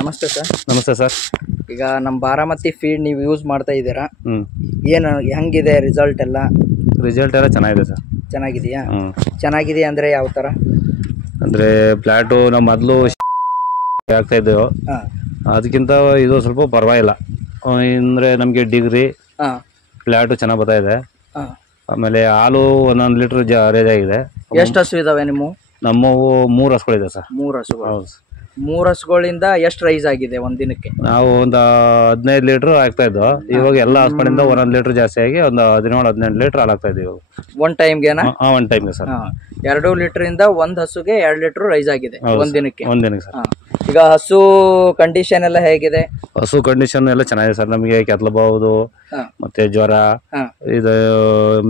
ನಮಸ್ತೆ ಸರ್. ನಮಸ್ತೆ ಸರ್. ಈಗ ನಮ್ಮ ಬಾರಾಮತಿ ಫೀಡ್ ನೀವು ಯೂಸ್ ಮಾಡ್ತಾ ಇದ್ದೀರಾ, ಹ್ಞೂ ಏನು ಹೆಂಗಿದೆ ರಿಸಲ್ಟ್ ಎಲ್ಲ? ರಿಸಲ್ಟ್ ಎಲ್ಲ ಚೆನ್ನಾಗಿದೆ ಸರ್. ಚೆನ್ನಾಗಿದೆಯಾ? ಹ್ಞೂ ಚೆನ್ನಾಗಿದೆ ಅಂದರೆ ಯಾವ ಥರ? ಅಂದರೆ ಫ್ಲ್ಯಾಟು ನಾವು ಮೊದಲು ಆಗ್ತಾ ಇದ್ದೆವು, ಹಾಂ ಅದಕ್ಕಿಂತ ಇದು ಸ್ವಲ್ಪ ಪರವಾಗಿಲ್ಲ. ಅಂದರೆ ನಮಗೆ ಡಿಗ್ರಿ ಹಾಂ ಫ್ಲ್ಯಾಟು ಚೆನ್ನಾಗಿ ಬರ್ತಾ ಇದೆ. ಹಾಂ ಆಮೇಲೆ ಹಾಲು 1 ಲೀಟ್ರ್ ರೇಜ್ ಆಗಿದೆ. ಎಷ್ಟು ಹಸು ಇದಾವೆ ನಿಮ್ಮ? ನಮ್ಮವು 3 ಹಸುಗಳಿದೆ ಸರ್. 3 ಹಸುಗಳು. ಹೌದು. 3 ಹಸುಗಳಿಂದ ಎಷ್ಟು ರೈಸ್ ಆಗಿದೆ ಒಂದಿನಕ್ಕೆ? ನಾವು ಒಂದು 15 ಲೀಟ್ರ್ ಆಗ್ತಾ ಇದ್ದೋ, ಇವಾಗ ಎಲ್ಲ ಹಸುಗಳಿಂದ 1 ಲೀಟ್ರ್ ಜಾಸ್ತಿ ಆಗಿ ಒಂದು 17-18 ಲೀಟ್ರ್ ಹಾಲು ಆಗ್ತಾ ಇದ್ದೀವಿ ಒನ್ ಟೈಮ್ಗೆನಾ? ಒನ್ ಟೈಮ್ಗೆ ಸರ್. 2 ಲೀಟ್ರಿಂದ ಒಂದು ಹಸುಗೆ 2 ಲೀಟ್ರ್ ರೈಸ್ ಆಗಿದೆ ಒಂದಿನಕ್ಕೆ. ಒಂದಿನಕ್ಕೆ ಸರ್. ಈಗ ಹಸು ಕಂಡೀಷನ್ ಎಲ್ಲ ಹೇಗಿದೆ? ಹಸು ಕಂಡೀಷನ್ ಎಲ್ಲ ಚೆನ್ನಾಗಿದೆ ಸರ್. ನಮಗೆ ಕೆತ್ತಲಬಹುದು ಮತ್ತೆ ಜ್ವರ, ಇದು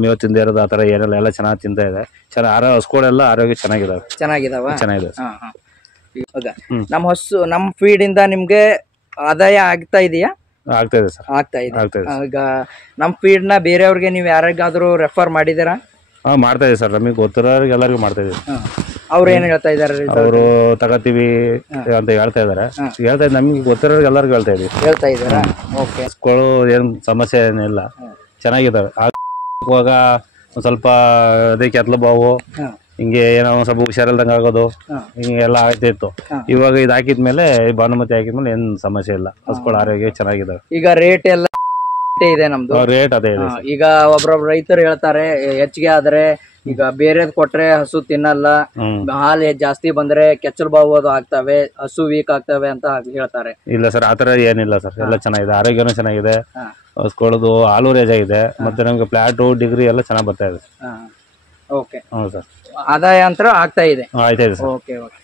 ಮೇವು ತಿಂದ ಇರೋದು ಆ ಥರ ಏನೆಲ್ಲ ಎಲ್ಲ ಚೆನ್ನಾಗಿ ತಿಂತಾ ಇದೆ. ಚೆನ್ನಾಗಿ ಹಸುಗಳೆಲ್ಲ ಆರೋಗ್ಯ ಚೆನ್ನಾಗಿದಾವೆ. ಚೆನ್ನಾಗಿದೆ. ಇವಾಗ ನಮ್ಮ ಫೀಡ್ ಇಂದ ನಿಮ್ಗೆ ಆದಾಯ ಆಗ್ತಾ ಇದೆಯಾ? ಆಗ್ತಾ ಇದೆ ಸರ್. ಆಗ್ತಾ ಇದೆ. ಈಗ ನಮ್ಮ ಫೀಡ್ ನ ಬೇರೆಯವ್ರಿಗೆ ನೀವು ಯಾರಿಗಾದ್ರೂ ರೆಫರ್ ಮಾಡಿದ್ದೀರಾ? ಮಾಡ್ತಾ ಇದೆ ಸರ್. ನಮಗೆ ಗೊತ್ತಿರೋರಿಗೆ ಎಲ್ಲರಿಗೂ ಮಾಡ್ತಾ ಇದೀವಿ. ಅವ್ರು ಏನ್ ಹೇಳ್ತಾ ಇದಾರೆ? ಅವರು ತಗೋತೀವಿ ಅಂತ ಹೇಳ್ತಾ ಇದಾರೆ. ನಮ್ಗೆ ಗೊತ್ತಿರೋರಿಗೆ ಎಲ್ಲರಿಗೂ ಹೇಳ್ತಾ ಇದೀರಾ? ಓಕೆ. ಹಸುಗಳು ಏನ್ ಸಮಸ್ಯೆ ಏನಿಲ್ಲ, ಚೆನ್ನಾಗಿದ್ದಾವೆ. ಆಗುವಾಗ ಒಂದ್ ಸ್ವಲ್ಪ ಅದೇ ಕೆತ್ತಲು ಬಾವು ಹಿಂಗೆ ಏನೋ ಒಂದ್ ಸ್ವಲ್ಪ ಹುಷಾರಿಲ್ದಂಗೆ ಆಗೋದು ಹಿಂಗೆಲ್ಲ ಆಗ್ತಿತ್ತು. ಇವಾಗ ಇದು ಹಾಕಿದ್ಮೇಲೆ, ಭಾನುಮತಿ ಹಾಕಿದ್ಮೇಲೆ ಏನ್ ಸಮಸ್ಯೆ ಇಲ್ಲ. ಹಸುಗಳ ಆರೋಗ್ಯ ಚೆನ್ನಾಗಿದ್ದಾವೆ. ಈಗ ರೇಟ್ ಎಲ್ಲ ಇದೆ ನಮ್ದು? ರೇಟ್ ಅದೇ ಇದೆ. ಈಗ ಒಬ್ರೊಬ್ರು ರೈತರು ಹೇಳ್ತಾರೆ ಹೆಚ್ಚಿಗೆ ಆದ್ರೆ ಈಗ ಬೇರೆದ್ ಕೊಟ್ರೆ ಹಸು ತಿನ್ನಲ್ಲ, ಹಾಲು ಜಾಸ್ತಿ ಬಂದ್ರೆ ಕೆಚ್ಚಲು ಬಾವು ಅದು ಆಗ್ತವೆ, ಹಸು ವೀಕ್ ಆಗ್ತವೆ ಅಂತ ಹೇಳ್ತಾರೆ. ಇಲ್ಲ ಸರ್, ಆತರ ಏನಿಲ್ಲ ಸರ್. ಎಲ್ಲ ಚೆನ್ನಾಗಿದೆ, ಆರೋಗ್ಯನೂ ಚೆನ್ನಾಗಿದೆ. ಹಸುಗಳದು ಹಾಲು ರೇಜ್ ಆಗಿದೆ. ಮತ್ತೆ ನಮ್ಗೆ ಫ್ಲ್ಯಾಟು ಡಿಗ್ರಿ ಎಲ್ಲ ಚೆನ್ನಾಗಿ ಬರ್ತಾ ಇದೆ. ಓಕೆ. ಹೌದು ಸರ್. ಆದಾಯ ಅಂತ ಆಗ್ತಾ ಇದೆ. ಆಯ್ತಾ ಇದೆ ಸರ್. Okay okay.